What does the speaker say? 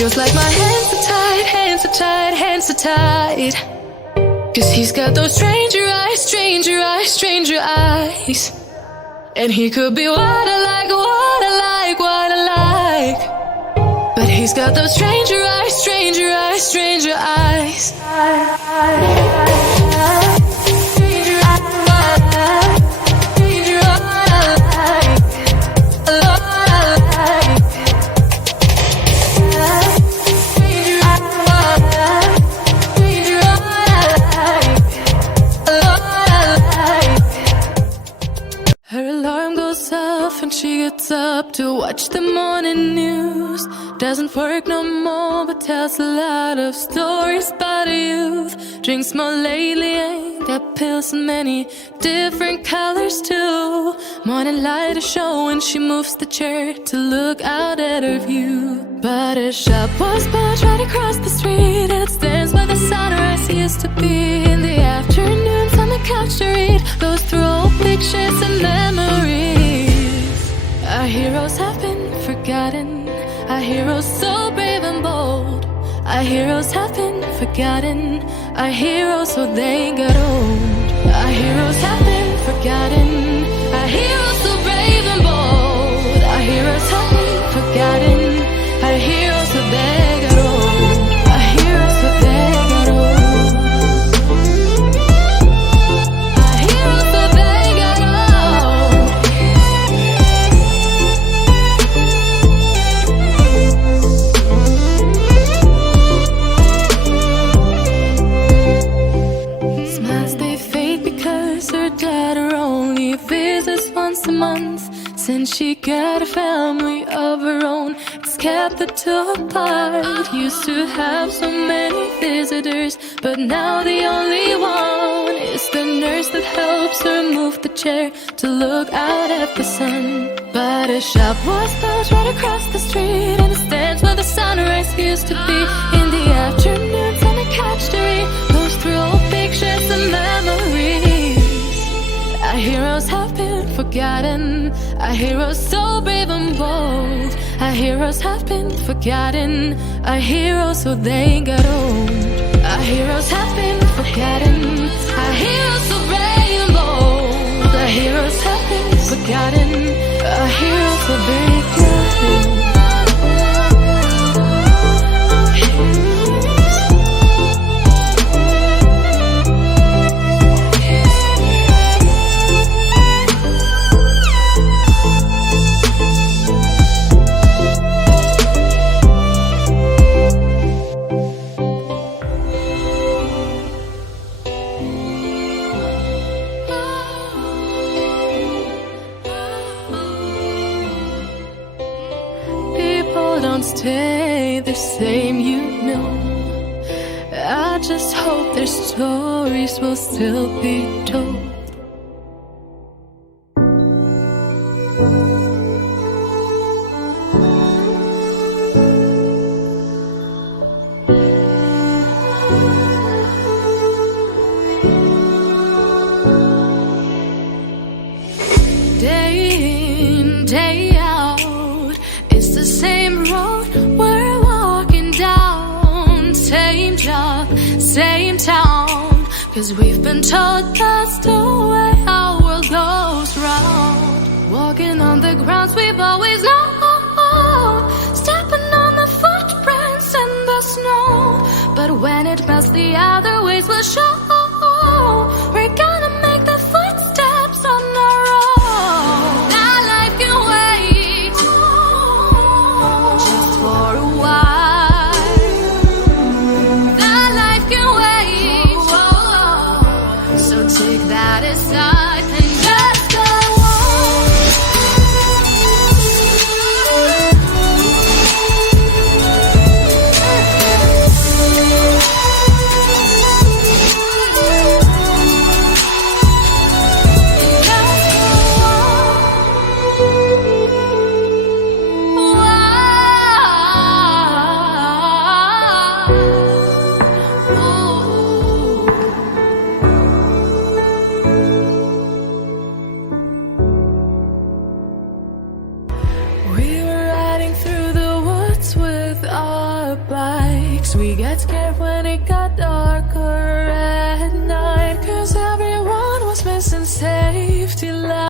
feels like my hands are tied, hands are tied, hands are tied. 'Cause he's got those stranger eyes, stranger eyes, stranger eyes. And he could be what I like, what I like, what I like. But he's got those stranger eyes, stranger eyes, stranger eyes. And she gets up to watch the morning news. Doesn't work no more, but tells a lot of stories about her youth. Drinks more lately, ain't got pills in many different colors too. Morning light is showing, she moves the chair to look out at her view. But her shop was built right across the street. It stands where the sunrise used to be. In the afternoons on the couch to read, goes through old pictures and memories. Our heroes have been forgotten. Our heroes so brave and bold. Our heroes have been forgotten. Our heroes so they got old. Our heroes have been forgotten. Our heroes so brave and bold. Our heroes have been forgotten. Our heroes so they got old. Our heroes so they got old. Our heroes so they got old. Smiles they fade because her daughter only visits once a month. Since she got a family of her own, it's kept the two apart. Used to have so many visitors, but now the only one is the nurse that helps her move the chair to look out at the sun. But her shop was built right across the street, and it stands where the sunrise used to be. In the afternoons on the couch to read, goes through old pictures and memories. Our heroes have been forgotten. Our heroes so brave and bold. Our heroes have been forgotten. Our heroes so they got old. Our heroes have been forgotten. Our heroes so brave and bold. Our heroes have been forgotten. Our heroes so they got old. Don't stay the same, you know. I just hope their stories will still be told. Day in, day out, it's the same road we're walking down. Same job, same town. 'Cause we've been told that's the way our world goes round. Walking on the grounds we've always known, stepping on the footprints in the snow. But when it melts, the other ways will show. We're gonna make the footsteps on our own. That life can wait just for a while. That life can wait, so take that aside and just go on. we get scared.